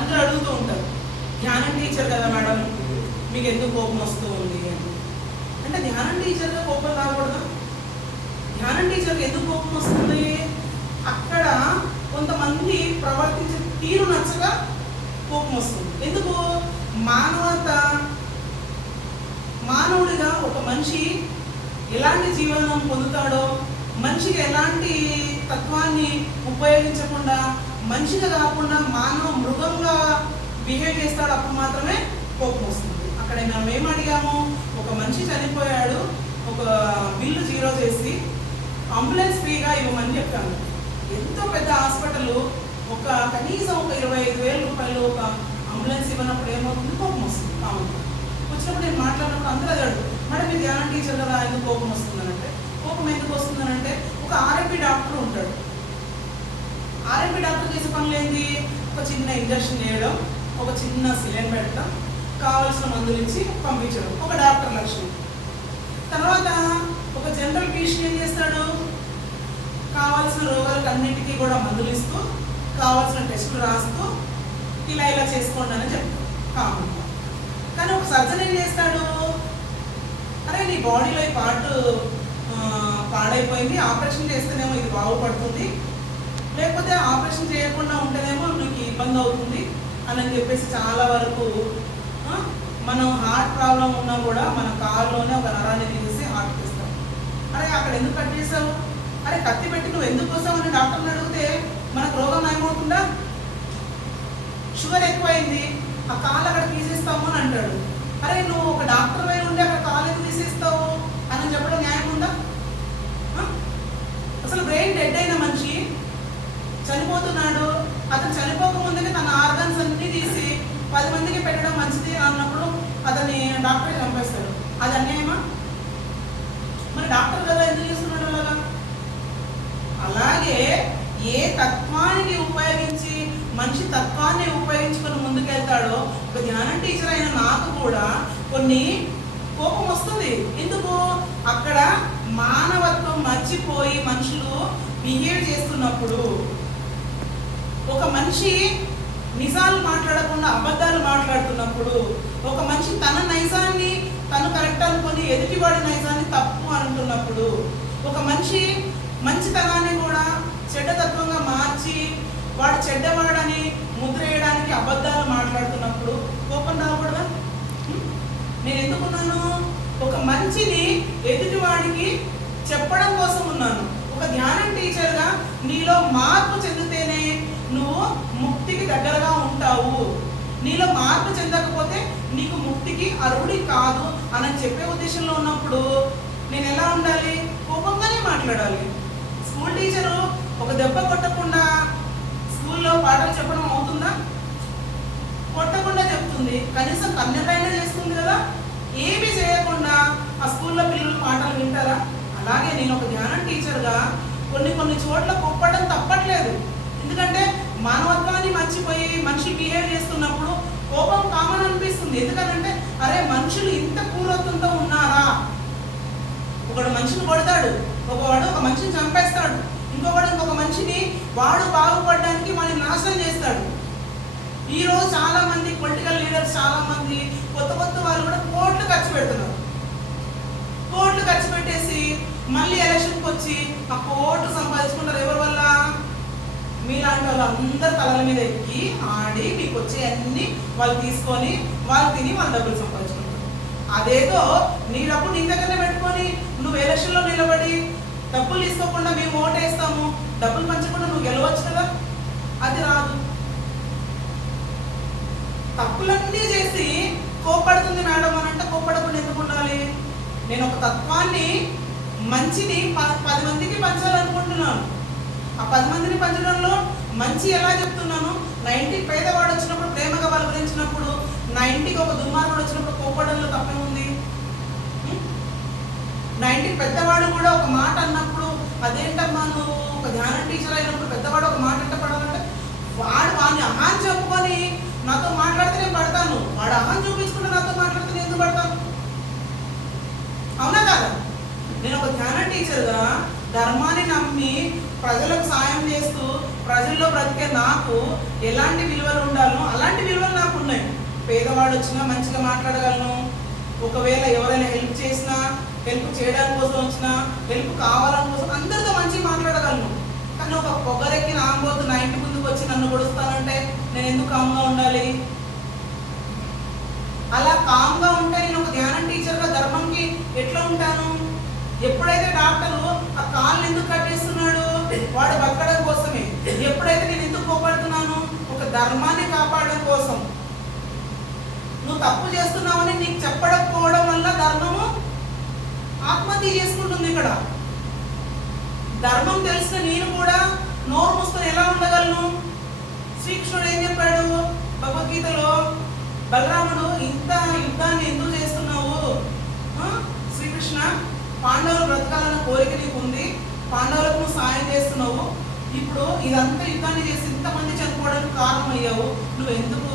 అందరూ అడుగుతూ ఉంటారు, ధ్యానం టీచర్ కదా మేడం మీకు ఎందుకు కోపం వస్తూ ఉంది అని. అంటే ధ్యానం టీచర్గా కోపం రాకూడదా? ధ్యానం టీచర్కి ఎందుకు కోపం వస్తుంది? అక్కడ కొంతమంది ప్రవర్తించే తీరు నచ్చగా కోపం వస్తుంది. ఎందుకు? మానవుడిగా ఒక మనిషి ఎలాంటి జీవనం పొందుతాడో, మనిషికి ఎలాంటి తత్వాన్ని ఉపయోగించకుండా, మనిషిగా కాకుండా మృగంగా బిహేవ్ చేస్తాడు, అప్పుడు మాత్రమే కోపం వస్తుంది. అక్కడ మనం ఏం అడిగాము, ఒక మనిషి చనిపోయాడు, ఒక బిల్లు జీరో చేసి అంబులెన్స్ ఫ్రీగా ఇవ్వమని చెప్పాను. ఎంతో పెద్ద హాస్పిటల్ కనీసం ఒక 25,000 రూపాయలు ఒక అంబులెన్స్ ఇవ్వనప్పుడు ఏమవుతుంది? కోపం వస్తుంది. కామన్ వచ్చినప్పుడు నేను మాట్లాడినప్పుడు అందరూ అడిగాడు, మేడం మీరు ధ్యానం టీచర్ కదా ఎందుకు కోపం వస్తుందనంటే, కోపం ఎందుకు వస్తుందనంటే ఒక ఆర్ఎంపీ డాక్టర్ ఉంటాడు. ఆర్ఎంపీ డాక్టర్ చేసే పనులు ఏంటి? ఒక చిన్న ఇంజక్షన్ చేయడం, ఒక చిన్న సిలిండర్ పెట్టడం, కావాల్సిన మందులు ఇచ్చి పంపించడం, ఒక డాక్టర్ లక్షణం. తర్వాత ఒక జనరల్ పేషెంట్ ఏం చేస్తాడు? కావాల్సిన రోగాలకు అన్నింటికీ కూడా మందులు ఇస్తూ, కావాల్సిన టెస్టులు రాస్తూ, ఇలా చేసుకోండి అని చెప్తాడు కామన్. కానీ ఒక సర్జన్ ఏం చేస్తాడు? అరే నీ బాడీలో ఈ పార్ట్ పాడైపోయింది, ఆపరేషన్ చేస్తేనేమో ఇది బాగుపడుతుంది, లేకపోతే ఆపరేషన్ చేయకుండా ఉంటేనేమో నీకు ఇబ్బంది అవుతుంది అని చెప్పేసి చాలా వరకు మనం హార్ట్ ప్రాబ్లం ఉన్నా కూడా మన కారులోనే ఒక నరాన్ని తీసేసి హార్ట్ చేస్తాం. అరే అక్కడ ఎందుకు కట్ చేసావు? అరే కత్తి పెట్టి నువ్వు ఎందుకు వస్తావు అని డాక్టర్ని అడిగితే మనకు రోగం ఏమవుతుందా? షుగర్ ఎక్కువైంది, ఆ కాలు అక్కడ తీసేస్తాము అని అంటాడు. అరే నువ్వు ఒక డాక్టర్ పై ఉండి అక్కడ కాలు ఎందుకు తీసేస్తావు అని చెప్పడం న్యాయం ఉందా? అసలు బ్రెయిన్ డెడ్ అయిన మనిషి చనిపోతున్నాడు, అతను చనిపోక ముందుకే తన ఆర్గన్స్ అన్ని తీసి 10 మందికి పెట్టడం మంచిది అన్నప్పుడు అతన్ని డాక్టర్ చంపేస్తాడు. అది అన్యాయమా? మరి డాక్టర్ కదా ఎందుకు చేస్తున్నాడు అలాగా? అలాగే ఏ తత్వానికి ఉపయోగించి మనిషి తత్వాన్ని ఉపయోగించుకొని ముందుకెళ్తాడో, ఒక ధ్యానం టీచర్ అయిన నాకు కూడా కొన్ని కోపం వస్తుంది. ఎందుకు? అక్కడ మానవత్వం మర్చిపోయి మనుషులు బిహేవ్ చేస్తున్నప్పుడు, ఒక మనిషి నిజాలు మాట్లాడకుండా అబద్ధాలు మాట్లాడుతున్నప్పుడు, ఒక మనిషి తన నైజాన్ని తను కరెక్ట్ అనుకొని ఎదుటివాడి నైజాన్ని తప్పు అంటున్నప్పుడు, ఒక మనిషి మంచితనాన్ని కూడా చెడ్డతత్వంగా మార్చి వాడు చెడ్డవాడని ముద్ర వేయడానికి అబద్ధాలు మాట్లాడుతున్నప్పుడు కోపం రాకూడదా? నేను ఎందుకున్నాను? ఒక మంచిని ఎదుటివాడికి చెప్పడం కోసం ఉన్నాను. ఒక ధ్యానం టీచర్గా నీలో మార్పు చెందితేనే నువ్వు ముక్తికి దగ్గరగా ఉంటావు. నీలో మార్పు చెందకపోతే నీకు ముక్తికి అర్హుడి కాదు అని చెప్పే ఉద్దేశంలో ఉన్నప్పుడు నేను ఎలా ఉండాలి? కోపంగానే మాట్లాడాలి. స్కూల్ టీచరు ఒక దెబ్బ కొట్టకుండా స్కూల్లో పాఠాలు చెప్పడం అవుతుందా? కొట్టకుండా చెప్తుంది, కనీసం కన్నెలైనా చేస్తుంది కదా. ఏమీ చేయకుండా ఆ స్కూల్లో పిల్లలు పాఠాలు వింటారా? అలాగే నేను ఒక ధ్యానం టీచర్గా కొన్ని చోట్ల కోప్పడం తప్పట్లేదు. ఎందుకంటే మానవత్వాన్ని మర్చిపోయి మనిషి బిహేవ్ చేస్తున్నప్పుడు కోపం కామన్ అనిపిస్తుంది. ఎందుకంటే అరే మనుషులు ఇంత క్రూరత్వంతో ఉన్నారా? ఒకడు మనిషిని కొడతాడు, ఒకవాడు ఒక మనిషిని చంపేస్తాడు, ఇంకొకడు ఇంకొక మనిషిని వాడు బాగుపడడానికి వాడిని నాశనం చేస్తాడు. ఈరోజు చాలా మంది పొలిటికల్ లీడర్స్, చాలా మంది కొత్త వాళ్ళు కూడా కోట్లు ఖర్చు పెడుతున్నారు. కోట్లు ఖర్చు పెట్టేసి మళ్ళీ ఎలక్షన్కి వచ్చి ఆ కోట్లు సంపాదించుకుంటారు. ఎవరి వల్ల? మీలాంటి వాళ్ళు అందరు తలల మీద ఎక్కి ఆడి మీకు వచ్చే అన్ని వాళ్ళు తీసుకొని వాళ్ళు తిని వాళ్ళు డబ్బులు సంపాదించుకుంటారు. అదేదో నీ డబ్బు నీ దగ్గరనే పెట్టుకొని నువ్వు ఎలక్షన్లో నిలబడి డబ్బులు తీసుకోకుండా మేము ఓటేస్తాము, డబ్బులు పంచకుండా నువ్వు గెలవచ్చు కదా. అది రాదు. తప్పులన్నీ చేసి కోపడుతుంది మేడం అని అంటే కోపడకుండా ఎందుకు ఉండాలి? నేను ఒక తత్వాన్ని మంచిని 10 మందికి పంచాలనుకుంటున్నాను. ఆ 10 మందిని పంచడంలో మంచి ఎలా చెప్తున్నాను? 90 పేదవాడు వచ్చినప్పుడు ప్రేమగా పలకరించినప్పుడు, 90కి ఒక దుర్మార్గుడు వచ్చినప్పుడు కోపడంలో తప్పే ఉంది? 90 పెద్దవాడు కూడా ఒక మాట అన్నప్పుడు అదేంటమ్మా నువ్వు ఒక ధ్యానం టీచర్ అయినప్పుడు పెద్దవాడు ఒక మాట ఎంత పడాలంటే వాడిని అహాన్ చెప్పుకొని నాతో మాట్లాడితే నేను పడతాను, వాడు అహాన్ చూపించుకుంటే నాతో మాట్లాడితే నేను ఎందుకు పడతాను? అవునా కాదా? నేను ఒక ధ్యానం టీచర్గా ధర్మాన్ని నమ్మి ప్రజలకు సాయం చేస్తూ ప్రజల్లో బ్రతికే నాకు ఎలాంటి విలువలు ఉండాలో అలాంటి విలువలు నాకు ఉన్నాయి. పేదవాడు వచ్చినా మంచిగా మాట్లాడగలను, ఒకవేళ ఎవరైనా హెల్ప్ చేసినా, హెల్ప్ చేయడానికి కోసం వచ్చినా, హెల్ప్ కావాలని కోసం అందరితో మంచిగా మాట్లాడగలను. కానీ ఒక పొగరెక్కి నాంబోతు నా ఇంటి ముందుకు వచ్చి నన్ను కొడుస్తానంటే నేను ఎందుకు కామ్గా ఉండాలి? అలా కామ్గా ఉంటే నేను ఒక ధ్యానం టీచర్గా ధర్మంకి ఎట్లా ఉంటాను? ఎప్పుడైతే డాక్టరు ఆ కాళ్ళు ఎందుకు కట్టేస్తున్నాడు? వాడు బతకడం కోసమే. ఎప్పుడైతే నేను ఎందుకు కోపడుతున్నాను? ఒక ధర్మాన్ని కాపాడడం కోసం. నువ్వు తప్పు చేస్తున్నావని నీకు చెప్పకపోవడం వల్ల ధర్మము ఆత్మహత్య చేసుకుంటుంది. ఇక్కడ ధర్మం తెలిసిన నేను కూడా నోరు మూసుకొని ఎలా ఉండగలను? శ్రీకృష్ణుడు ఏం చెప్పాడు భగవద్గీతలో? బలరాముడు, ఇంత యుద్ధాన్ని ఎందుకు చేస్తున్నావు? శ్రీకృష్ణ, పాండవులు బ్రతకాలన్న కోరిక నీకు ఉంది, పాండవులకు నువ్వు సాయం చేస్తున్నావు, ఇప్పుడు ఇదంతా యుద్ధాన్ని చేసి ఇంతమంది చనిపోవడానికి కారణమయ్యావు, నువ్వు ఎందుకు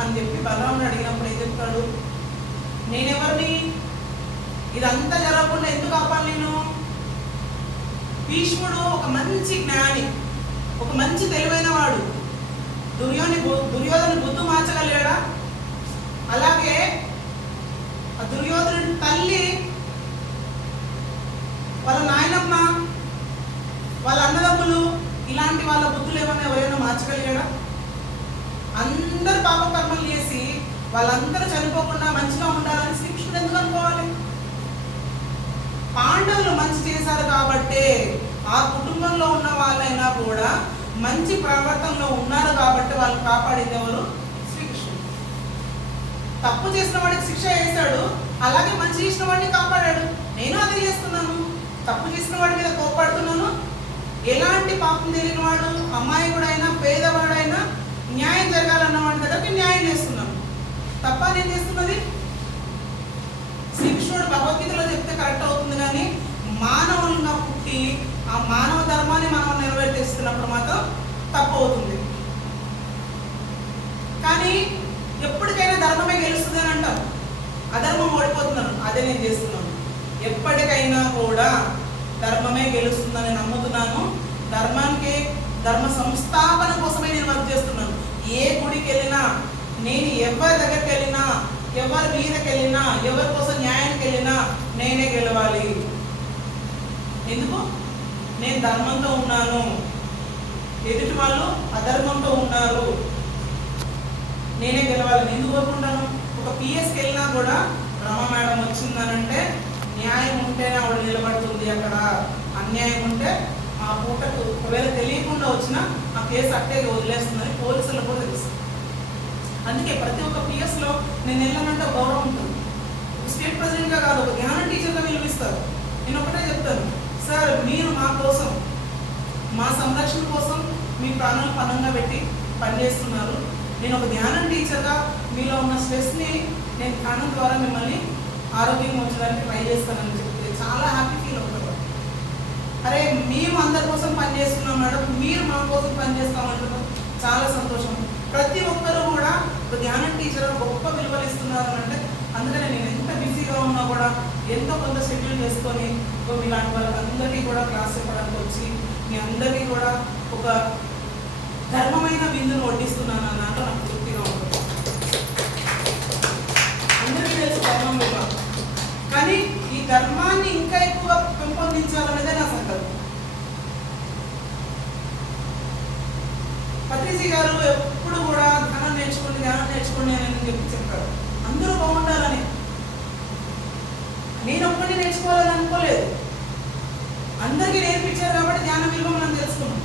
అని చెప్పి బలరాముడు అడిగినప్పుడు ఏం చెప్తాడు? నేనెవరిని? ఇదంతా జరగకుండా ఎందుకు ఆపాలి నేను? భీష్ముడు ఒక మంచి జ్ఞాని, ఒక మంచి తెలివైన వాడు. దుర్యోధను బుద్ధి మార్చగలిగాడా? అలాగే ఆ దుర్యోధను తల్లి, వాళ్ళ నాయనమ్మ, వాళ్ళ అన్నదమ్ములు, ఇలాంటి వాళ్ళ బుద్ధులు ఏమన్నా ఎవరైనా మార్చగలిగాడా? అందరు పాపకర్మలు చేసి వాళ్ళందరూ చనిపోకుండా మంచిగా ఉండాలని శ్రీకృష్ణుడు ఎందుకు అనుకోవాలి? పాండవులు మంచి చేశారు కాబట్టే ఆ కుటుంబంలో ఉన్న వాళ్ళైనా కూడా మంచి ప్రవర్తనలో ఉన్నారు కాబట్టి వాళ్ళు కాపాడింది ఎవరు? శ్రీకృష్ణుడు. తప్పు చేసిన వాడికి శిక్ష వేశాడు, అలాగే మంచి చేసిన వాడిని కాపాడాడు. నేను అదే చేస్తున్నాను. తప్పు చేసిన వాడి మీద కోపాడుతున్నాను. ఎలాంటి పాపం తెలియని వాడు, అమాయకుడైనా పేదవాడైనా న్యాయం జరగాలన్న వాడి దగ్గరికి న్యాయం చేస్తున్నాను. తప్ప నేను చేస్తున్నది? శ్రీకృష్ణుడు భగవద్గీతలో చెప్తే కరెక్ట్ అవుతుంది, కానీ మానవులుగా పుట్టి ఆ మానవ ధర్మాన్ని మనం నెరవేర్తిస్తున్నప్పుడు మాత్రం తప్పు అవుతుంది. కానీ ఎప్పటికైనా ధర్మమే గెలుస్తుంది అని అంటారు, అధర్మం ఓడిపోతున్నాను. అదే నేను చేస్తున్నాను. ఎప్పటికైనా కూడా ధర్మమే గెలుస్తుందని నమ్ముతున్నాను. ధర్మానికి, ధర్మ సంస్థాపన కోసమే నేను వర్క్ చేస్తున్నాను. ఏ గుడికి వెళ్ళినా, నేను ఎవరి దగ్గరికి వెళ్ళినా, ఎవరి మీదకి వెళ్ళినా, ఎవరి కోసం న్యాయానికి వెళ్ళినా నేనే గెలవాలి. ఎందుకు? నేను ధర్మంతో ఉన్నాను, ఎదుటి వాళ్ళు అధర్మంతో ఉన్నారు, నేనే గెలవాలని ఎందుకు కోరుకుంటాను? ఒక పిఎస్కి వెళ్ళినా కూడా రమ మేడం వచ్చిందనంటే న్యాయం ఉంటేనే ఆవిడ నిలబడుతుంది. అక్కడ అన్యాయం ఉంటే ఆ పూటకు ఒకవేళ తెలియకుండా వచ్చినా ఆ కేసు అట్టే వదిలేస్తుందని పోలీసులకు కూడా తెలుస్తుంది. అందుకే ప్రతి ఒక్క పిఎస్లో నేను వెళ్ళానంటే గౌరవం ఉంటుంది. స్టేట్ ప్రెసిడెంట్గా కాదు, ఒక ధ్యానం టీచర్గా విలువిస్తారు. నేను ఒకటే చెప్తాను, సార్ మీరు మా కోసం, మా సంరక్షణ కోసం మీ ప్రాణాలు పనంగా పెట్టి పనిచేస్తున్నారు. నేను ఒక ధ్యానం టీచర్గా మీలో ఉన్న స్ట్రెస్ని నేను ధ్యానం ద్వారా మిమ్మల్ని ఆరోగ్యంగా ఉంచడానికి ట్రై చేస్తానని చెప్తే చాలా హ్యాపీ ఫీల్ అవుతారు. అరే మేము అందరి కోసం పనిచేస్తున్నాం మేడం, మీరు మా కోసం పనిచేస్తామంటున్నాం, చాలా సంతోషం. ప్రతి ఒక్కరూ కూడా ఒక ధ్యానం టీచర్ గొప్ప విలువలు ఇస్తున్నారు అంటే అందుకనే నేను ఎంత బిజీగా ఉన్నా కూడా ఎంతో కొంత షెడ్యూల్ చేసుకొని మీలాంటి వాళ్ళందరికీ కూడా క్లాస్ చెప్పడానికి వచ్చి మీ అందరికీ కూడా ఒక ధర్మమైన విందును వడ్డిస్తున్నాను అన్నట్టు నాకు తృప్తిగా ఉంటుంది. అందరికీ తెలుసు ధర్మం విలువ, కానీ ఈ ధర్మాన్ని ఇంకా ఎక్కువగా పెంపొందించాలనేదే నా సంకల్పం. పత్రిజీ గారు ఎప్పుడు కూడా ధ్యానం నేర్చుకోండి అని చెప్పారు. అందరూ బాగుండాలని. నేను ఒక్కటి నేర్చుకోవాలని అనుకోలేదు, అందరికీ నేర్పించారు కాబట్టి ధ్యాన విలువ మనం తెలుసుకున్నాం.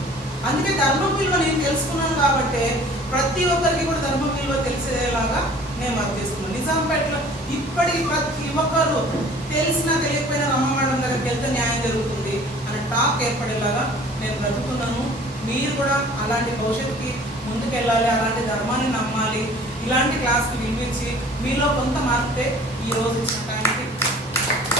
అందుకే ధర్మం విలువ నేను తెలుసుకున్నాను కాబట్టి ప్రతి ఒక్కరికి కూడా ధర్మం విలువ తెలిసేలాగా నేను వర్క్ చేస్తున్నాను. నిజాంపేటలో ఇప్పటికీ ప్రతి ఒక్కరు తెలిసినా తెలియకపోయినా రమ మేడం దగ్గరికి వెళ్తే న్యాయం జరుగుతుంది అనే టాక్ ఏర్పడేలాగా నేను బ్రతుకున్నాను. మీరు కూడా అలాంటి భవిష్యత్తుకి ముందుకెళ్ళాలి, అలాంటి ధర్మాన్ని నమ్మాలి, ఇలాంటి క్లాస్కి వినిపించి మీలో కొంత మార్పితే ఈరోజు ఇచ్చిన టైంకి